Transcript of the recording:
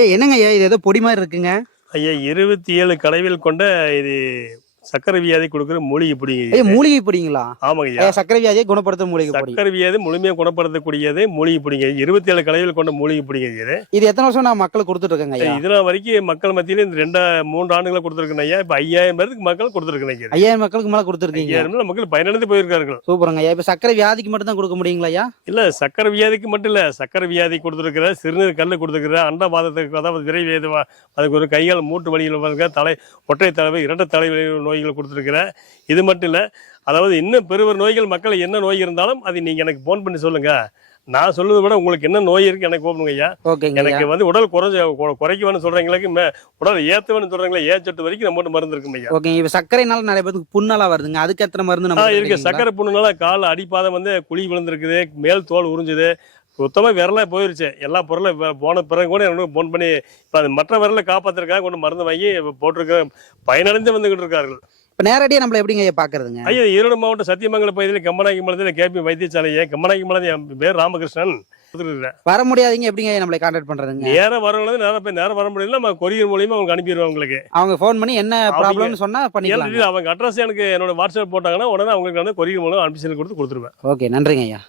ஐயா என்னங்க ஐயா இது ஏதோ பொடி மாதிரி இருக்குங்க? ஐயா 27 கலவைகள் கொண்ட இது சக்கரை வியாதி கொடுக்குற மூலிகை பொடிங்க ஐயா இது. மூலிகை பொடிங்களா? ஆமாங்க ஐயா. ஐயா சர்க்கரை வியாதியை குணப்படுத்த மூலிகை பொடி. சக்கரை வியாதி முழுமையாக குணப்படுத்தக்கூடியது மூலிகை பொடிங்க. 27 கலவைகள் கொண்ட மூலிகை பொடிங்க இது. இது எத்தனை வருஷம் நான் மக்களுக்கு கொடுத்துட்டு இருக்கேங்க ஐயா? இதனால் வரைக்கும் மக்கள் மத்தியில இந்த 3 ஆண்டுகளை கொடுத்துருக்கேன் ஐயா. இப்போ 5000 பேருக்கு மக்கள் கொடுத்துருக்கேன் ஐயா. 5000 மக்களுக்கு மேல கொடுத்துருக்கீங்க. 5000 மக்கள் பயனடைந்து போயிருக்கார்கள். சூப்பருங்க ஐயா. இப்ப சர்க்கரை வியாதிக்கு மட்டும் தான் கொடுக்க முடியுங்களா ஐயா? இல்ல சக்கரை வியாதிக்கு மட்டும் இல்ல, சக்கரை வியாதி கொடுத்துருக்கிற, சிறுநீர் கல் கொடுத்துருக்கிற, அண்டவாதத்துக்கு, அதாவது விரைவு அதுக்கு ஒரு கைகால் மூட்டு வலிகள், ஒற்றை தலைவை, இரட்டை தலைவலி நோய்கள் கொடுத்துருக்கிற. இது மட்டும் இல்லை, அதாவது இன்னும் பெருவர் நோய்கள் மக்கள் என்ன நோய் இருந்தாலும் அது நீங்கள் எனக்கு ஃபோன் பண்ணி சொல்லுங்க. நான் சொல்லுவதை விட உங்களுக்கு என்ன நோய் இருக்கு எனக்கு கூப்பிடுங்க ஐயா. எனக்கு உடல் குறைக்க வேணும்னு சொல்றீங்களுக்கு, உடல் ஏற்றுவேன்னு சொல்றீங்களா, ஏச்சட்டு வரைக்கும் நம்மகிட்ட மருந்து இருக்கும் ஐயா. ஓகே. இப்போ சர்க்கரைனால நிறைய பேருக்கு புண்ணெல்லாம் வருதுங்க, அதுக்கு எத்தனை மருந்து நம்ம இருக்கு? சக்கரை புண்ணுனால கால் அடிப்பாதம் குழி விழுந்திருக்குது, மேல் தோல் உறிஞ்சுது, சுத்தமாக விரலாக போயிருச்சு. எல்லா பொருளும் போன பிறகு கூட எனக்கு ஃபோன் பண்ணி இப்போ அது மற்ற விரலை காப்பாற்றுறதுக்காக கொண்டு மருந்து வாங்கி போட்டிருக்க பயனடைந்து வந்துகிட்டு இருக்கார்கள். இப்போ நேரடியாக நம்மள எப்படிங்க ஐயா பார்க்கறதுங்க? ஐயா ஈரோடு மாவட்டம் சத்தியமங்கலம் பகுதியில் கம்மநாயக்கி மலத்தில் கேபி வைத்தியசாலையை, கம்மநாயக்கி மலம் என் பேர் ராமகிருஷ்ணன். வர முடியாதீங்க, எப்படிங்க நம்மளை கான்டாக்ட் பண்றதுங்க? நேரம் வரவங்க நேரம் வர முடியல, நம்ம கொரியர் மூலியமா அவங்க அனுப்பிடுவோம். உங்களுக்கு அவங்க ஃபோன் பண்ணி என்ன ப்ராப்ளம்னு சொன்னா பண்ணிக்கலாம். அவங்க அட்ரஸ் எனக்கு என்னோட வாட்ஸ்அப் போட்டாங்கன்னா உடனே அவங்களுக்கு கொரியர் மூலம் அனுப்பி கொடுத்துருவேன். ஓகே, நன்றிங்க ஐயா.